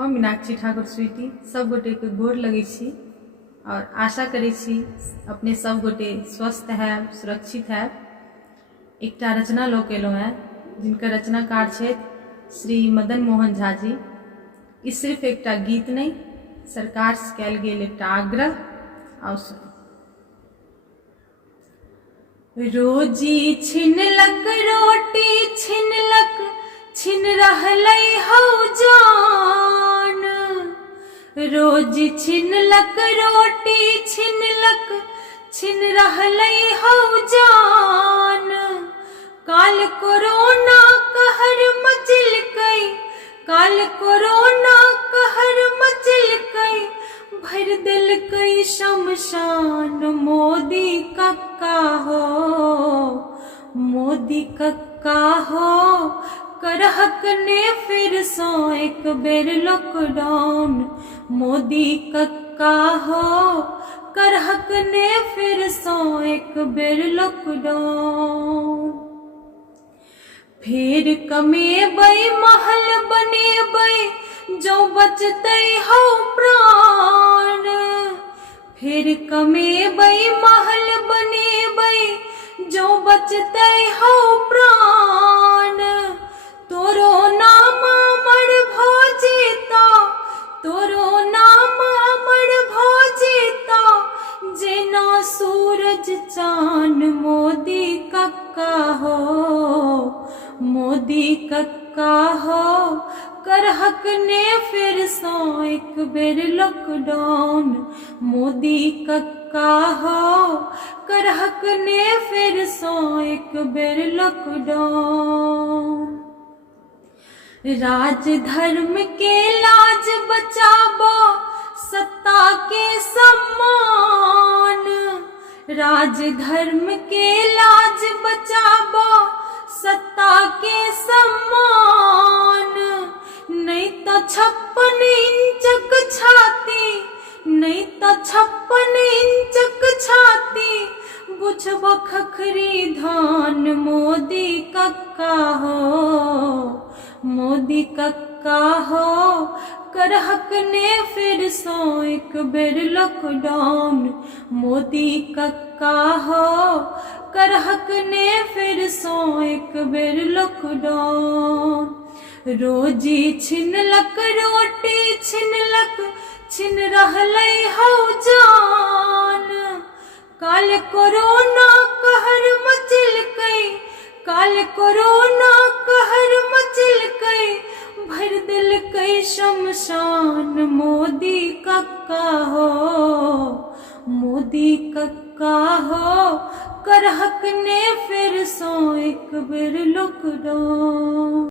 हम मीनाक्षी ठाकुर स्वीटी सब गोटे के गोर लगे छी और आशा करे छी अपने सब गोटे स्वस्थ है सुरक्षित है। एकटा रचना लऽ के एलहुँ हैं जिनकर रचनाकार छथि श्री मदन मोहन झा जी। ई सिर्फ एकटा गीत नहीं सरकार से कयल गेल एकटा आग्रह अवसर। रोजी छिनलक रोटी छिनलक छिन रहलै हौ जान। रोजी छिनलक रोटी छिनलक छिन रहलै हौ जान। काल कोरोना कहर मचलकै काल कोरोना कहर मचलकै भर देलकै शमशान। मोदी कक्का हो मोदी कक्का हो करहक ने फिर सो एक बेर लॉकडाउन। मोदी कक्का हो करहक ने फिर सो एक बेर लॉकडाउन। फिर कमेबै महल बनेबै जो बचतै हौ प्राण। फिर कमेबै महल बनेबै जो बचतै हौ प्राण। तोरो नाम अमर भऽ जेता तोरो नाम अमर भऽ जेता जेना सूरज चान। मोदी कक्का हो मोदी कक्का हो करहक ने फिर सो एक बेर लॉकडाउन। मोदी कक्का हो करहक ने फिर सो एक बेर लॉकडाउन। राज धर्म के लाज बचाबो सत्ता के सम्मान। राज धर्म के लाज बचाबो सत्ता के सम्मान। नहीं तो 56 इंचक छाती नहीं तो 56 इंचक छाती बुझबो खखरी धान। मोदी कक्का हो मोदी कक्का हो करहक ने फिर सो एक बेर लॉकडाउन। मोदी कक्का हो करहक ने फिर सो एक बेर लॉकडाउन। रोजी छिनलक रोटी छिनलक छिन रहलै हौ जान। काल कोरोना कहर मचलकै काल कोरोना कहर मचलकै भर देलकै शमशान। मोदी कक्का हो मोदी कक्का हो करहक ने फिर सो एक बेर लॉकडाउन।